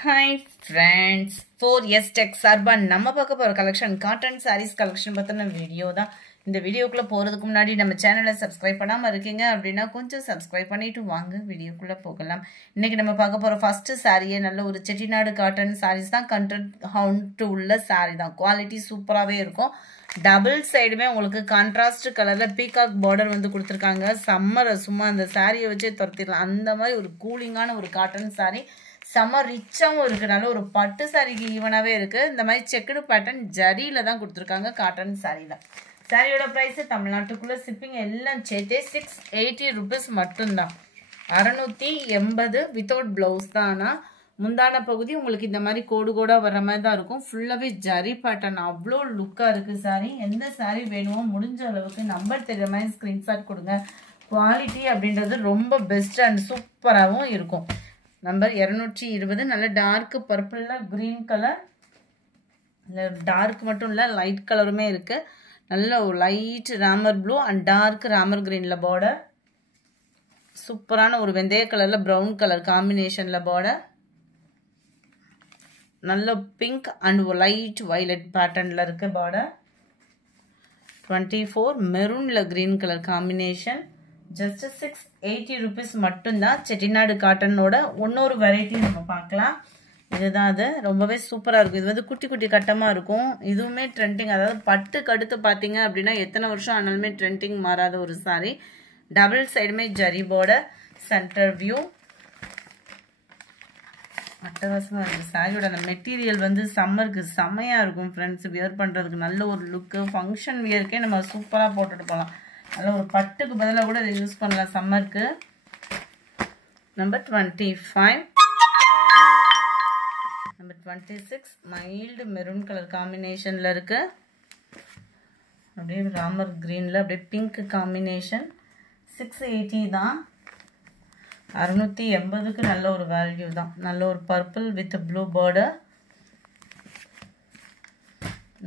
Hi friends, 4S Tech சார்பா நம்ம பார்க்க போற கலெக்ஷன் காட்டன் sarees கலெக்ஷன் பத்தின வீடியோ தான். இந்த வீடியோக்குள்ள போறதுக்கு முன்னாடி நம்ம சேனலை சப்ஸ்கிரைப் பண்ணாம இருக்கீங்க அப்படினா கொஞ்சம் சப்ஸ்கிரைப் பண்ணிட்டு வாங்க வீடியோக்குள்ள போகலாம். இன்னைக்கு நம்ம பார்க்க போற ஃபர்ஸ்ட் saree நல்ல ஒரு செட்டிநாடு காட்டன் sarees தான். கண்டென்ட் ஹவுண்ட் உள்ள saree தான். குவாலிட்டி சூப்பராவே இருக்கும். டபுள் சைடுமே உங்களுக்கு கான்ட்ராஸ்ட் கலர்ல பீகாக் பார்டர் வந்து கொடுத்திருக்காங்க. சம்மர் சும்மா அந்த சாரியை வச்சே துரத்திடலாம். அந்த மாதிரி ஒரு கூலிங்கான ஒரு காட்டன் saree. செம்ம ரிச்சாகவும் இருக்குது. நல்ல ஒரு பட்டு சாரிக்கு ஈவனாகவே இருக்குது. இந்த மாதிரி செக்குடு பேட்டர்ன் ஜரியில் தான் கொடுத்துருக்காங்க காட்டன் சாரியில். சாரியோட ப்ரைஸு தமிழ்நாட்டுக்குள்ளே ஷிப்பிங் எல்லாம் சேர்த்தே 680 rupees மட்டும்தான். 680 வித்தவுட் ப்ளவுஸ் தான். ஆனால் முந்தான பகுதி உங்களுக்கு இந்த மாதிரி கோடு கோடாக வர்ற மாதிரி தான் இருக்கும். ஃபுல்லாகவே ஜரி பேட்டர்ன் அவ்வளோ லுக்காக இருக்குது சாரி. எந்த சாரி வேணுமோ முடிஞ்ச அளவுக்கு நம்பர் தெரிகிற மாதிரி ஸ்க்ரீன்ஷாட் கொடுங்க. குவாலிட்டி அப்படின்றது ரொம்ப பெஸ்ட் அண்ட் சூப்பராகவும் இருக்கும். நம்பர் 220 நல்ல டார்க் பர்பிளில் க்ரீன் கலர், இல்லை டார்க் மட்டும் இல்லை லைட் கலருமே இருக்குது. நல்ல ஒரு light Ramar blue and dark Ramar க்ரீனில் பார்டர். சூப்பரான ஒரு வெந்தய கலரில் ப்ரௌன் கலர் காம்பினேஷனில் பார்டர். நல்ல பிங்க் அண்ட் லைட் வயலட் பேட்டர்னில் இருக்க பார்டர். 24 மெரூனில் green colour combination. Just 680 rupees மட்டும்தான். செட்டிநாடு காட்டனோட இன்னொரு வெரைட்டி நம்ம பார்க்கலாம். இதுதான் அது. ரொம்பவே சூப்பராக இருக்கும். இது வந்து குட்டி குட்டி கட்டமாக இருக்கும். இதுவுமே ட்ரெண்டிங். அதாவது பட்டுக்கு அடுத்து பார்த்தீங்க அப்படின்னா எத்தனை வருஷம் ஆனாலுமே ட்ரெண்டிங் மாறாத ஒரு சாரி. டபுள் சைடுமே ஜரி பார்டர். சென்டர் வியூ அட்டகாசமாக இருக்குது. சாரியோட அந்த மெட்டீரியல் வந்து சம்மருக்கு செம்மையாக இருக்கும் ஃப்ரெண்ட்ஸ். வியர் பண்ணுறதுக்கு நல்ல ஒரு லுக்கு. ஃபங்க்ஷன் வியருக்கே நம்ம சூப்பராக போட்டுட்டு போகலாம். நல்ல ஒரு பட்டுக்கு பதிலாக கூட இதை யூஸ் பண்ணலாம் சம்மருக்கு. Number 25. Number 26 mild maroon colour காம்பினேஷனில் இருக்கு. அப்படியே ராமர் க்ரீனில் அப்படியே பிங்க் காம்பினேஷன். 680 தான். 680க்கு நல்ல ஒரு வேல்யூ தான். நல்ல ஒரு பர்பிள் வித் ப்ளூ பார்டர்.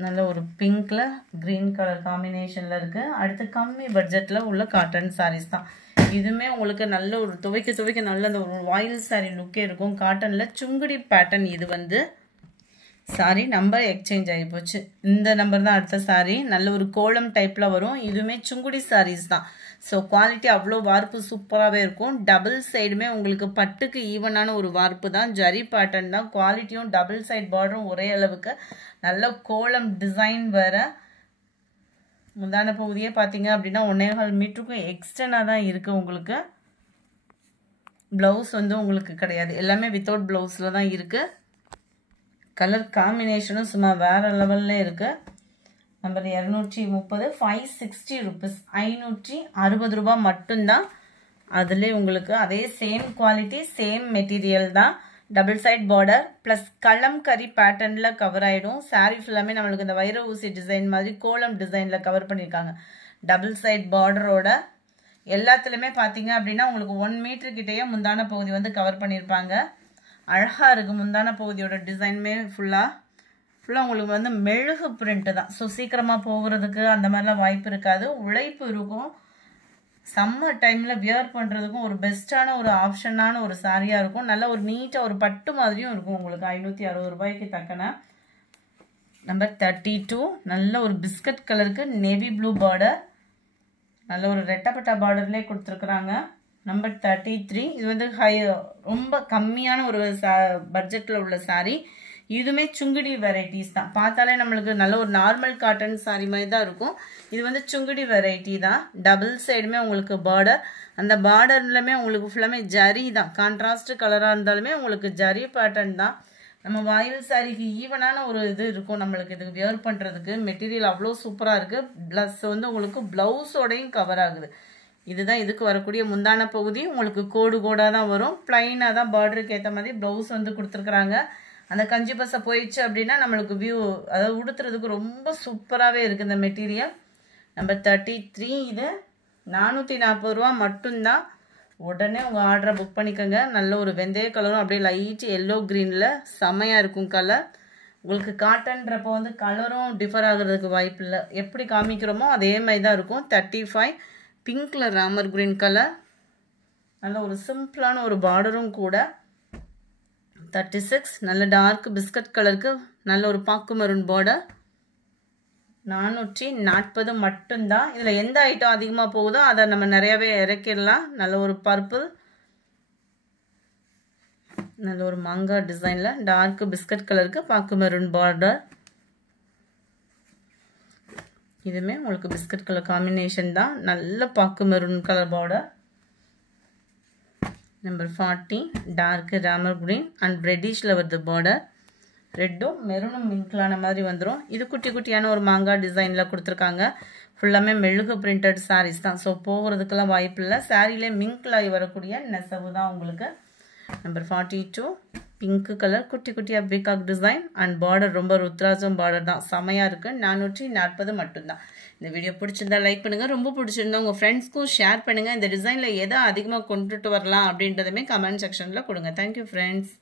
நல்ல ஒரு பிங்க்ல கிரீன் கலர் காம்பினேஷன்ல இருக்கு. அடுத்து கம்மி பட்ஜெட்ல உள்ள காட்டன் சாரீஸ் தான். இதுவுமே உங்களுக்கு நல்ல ஒரு துவைக்க நல்ல அந்த ஒரு வாயில் சாரி லுக்கே இருக்கும். காட்டன்ல சுங்குடி பேட்டர்ன். இது வந்து சாரி நம்பர் எக்ஸ்சேஞ்ச் ஆகி போச்சு. இந்த நம்பர் தான் அடுத்த சாரி. நல்ல ஒரு கோலம் டைப்ல வரும். இதுவுமே சுங்குடி சாரீஸ் தான். ஸோ குவாலிட்டி அவ்வளோ வார்ப்பு சூப்பராகவே இருக்கும். டபுள் சைடுமே உங்களுக்கு பட்டுக்கு ஈவனான ஒரு வார்ப்பு தான். ஜரி பேட்டர்ன் தான். குவாலிட்டியும் டபுள் சைட் பார்டரும் ஒரே அளவுக்கு. நல்ல கோலம் டிசைன் வேற. முந்தான பகுதியே பார்த்தீங்க அப்படின்னா 1.25 மீட்டருக்கும் எக்ஸ்டெண்டாக தான் இருக்குது. உங்களுக்கு ப்ளவுஸ் வந்து உங்களுக்கு கிடையாது. எல்லாமே வித்தவுட் ப்ளவுஸில் தான் இருக்குது. கலர் காம்பினேஷனும் சும்மா வேறு லெவலில் இருக்குது. நம்பர் 230 560 rupees 560 ரூபாய் மட்டும்தான். அதுலேயே உங்களுக்கு அதே சேம் குவாலிட்டி சேம் மெட்டீரியல் தான். Double side border plus kalamkari பேட்டர்னில் கவர் ஆகிடும். சாரீ ஃபுல்லாமே நம்மளுக்கு இந்த வைர ஊசி டிசைன் மாதிரி கோலம் டிசைனில் கவர் பண்ணியிருக்காங்க. டபுள் சைட் பார்டரோட எல்லாத்துலேயுமே பார்த்தீங்க அப்படின்னா உங்களுக்கு 1 மீட்டருக்கிட்டேயே முந்தான பகுதி வந்து கவர் பண்ணியிருப்பாங்க. அழகாக இருக்குது. முந்தான பகுதியோட டிசைனுமே ஃபுல்லாக உங்களுக்கு வந்து மெழுகு பிரிண்ட்டு தான். ஸோ சீக்கிரமாக போகிறதுக்கு அந்த மாதிரிலாம் வாய்ப்பு இருக்காது. உழைப்பு இருக்கும். சம்மர் டைமில் வியர் பண்ணுறதுக்கும் ஒரு பெஸ்ட்டான ஒரு ஆப்ஷனான ஒரு சாரியாக இருக்கும். நல்ல ஒரு நீட்டாக ஒரு பட்டு மாதிரியும் இருக்கும். உங்களுக்கு 560 ரூபாய்க்கு தக்கன. நம்பர் 32 நல்ல ஒரு பிஸ்கட் கலருக்கு நேவி ப்ளூ பார்டர். நல்ல ஒரு ரெட்டப்பட்டா பார்டர்லேயே கொடுத்துருக்குறாங்க. நம்பர் 33 இது வந்து ரொம்ப கம்மியான ஒரு பட்ஜெட்டில் உள்ள சாரி. இதுவுமே சுங்குடி வெரைட்டிஸ் தான். பார்த்தாலே நம்மளுக்கு நல்ல ஒரு நார்மல் காட்டன் சாரி மாதிரி தான் இருக்கும். இது வந்து சுங்குடி வெரைட்டி தான். டபுள் சைடுமே உங்களுக்கு பார்டர். அந்த பார்டர்லுமே உங்களுக்கு ஃபுல்லாமே ஜரி தான். கான்ட்ராஸ்ட் கலராக இருந்தாலுமே உங்களுக்கு ஜரி பேட்டர்ன் தான். நம்ம வாயில் சாரிக்கு ஈவனான ஒரு இது இருக்கும் நம்மளுக்கு இது வியர் பண்ணுறதுக்கு. மெட்டீரியல் அவ்வளோ சூப்பராக இருக்குது. ப்ளஸ் வந்து உங்களுக்கு ப்ளவுஸோடையும் கவர் ஆகுது. இதுதான் இதுக்கு வரக்கூடிய முந்தான பகுதி. உங்களுக்கு கோடு கோடாக தான் வரும். பிளைனாக தான் பார்டருக்கு ஏற்ற மாதிரி ப்ளவுஸ் வந்து கொடுத்துருக்குறாங்க. அந்த கஞ்சி பசை போயிடுச்சு அப்படின்னா நம்மளுக்கு வியூ அதாவது உடுத்துறதுக்கு ரொம்ப சூப்பராகவே இருக்குது இந்த மெட்டீரியல். நம்பர் 33 இது 440 ரூபா மட்டும்தான். உடனே உங்கள் ஆர்டரை புக் பண்ணிக்கோங்க. நல்ல ஒரு வெந்தய கலரும் அப்படியே லைட் எல்லோ க்ரீனில் செம்மையாக இருக்கும் கலர். உங்களுக்கு காட்டன்றப்போ வந்து கலரும் டிஃபர் ஆகிறதுக்கு வாய்ப்பு இல்லை. எப்படி காமிக்கிறோமோ அதே மாதிரி தான் இருக்கும். 35 பிங்க்ல ராமர் க்ரீன் கலர். நல்ல ஒரு சிம்பிளான ஒரு பார்டரும் கூட. 36 நல்ல டார்க் பிஸ்கட் கலருக்கு நல்ல ஒரு பாக்கு மெரூன் பார்டர் 440 மட்டும்தான். இதில் எந்த ஐட்டம் அதிகமாக போகுதோ அதை நம்ம நிறையாவே இறக்கிடலாம். நல்ல ஒரு பர்பிள் நல்ல ஒரு மாங்காய் டிசைனில் டார்க் பிஸ்கட் கலருக்கு பாக்கு மெரூன் பார்டர். இதுவுமே உங்களுக்கு பிஸ்கட் கலர் காம்பினேஷன் தான். நல்ல பாக்கு maroon colour border. Number 40 dark Ramar green and ரெட்டிஷில் வருது பார்டர். ரெட்டும் மெரூனும் மிங்கிளான மாதிரி வந்துடும். இது குட்டி குட்டியான ஒரு மாங்காய் டிசைனில் கொடுத்துருக்காங்க. ஃபுல்லாமே மெழுகு பிரிண்டட் சாரீஸ் தான். ஸோ போகிறதுக்கெல்லாம் வாய்ப்பு இல்லை. சாரியிலே மிங்கிளாகி வரக்கூடிய நெசவு தான் உங்களுக்கு. நம்பர் 42 பிங்க் கலர் குட்டி குட்டியாக பீகாக் டிசைன் அண்ட் பார்டர் ரொம்ப ருத்ராஜம் பார்டர் தான். செமையாக இருக்குது. 440 மட்டும்தான். இந்த வீடியோ பிடிச்சிருந்தா லைக் பண்ணுங்கள். ரொம்ப பிடிச்சிருந்தா உங்கள் ஃப்ரெண்ட்ஸ்க்கும் ஷேர் பண்ணுங்கள். இந்த டிசைனில் எதை அதிகமாக கொண்டுட்டு வரலாம் அப்படின்றதுமே கமெண்ட் செக்ஷனில் கொடுங்க. Thank you friends.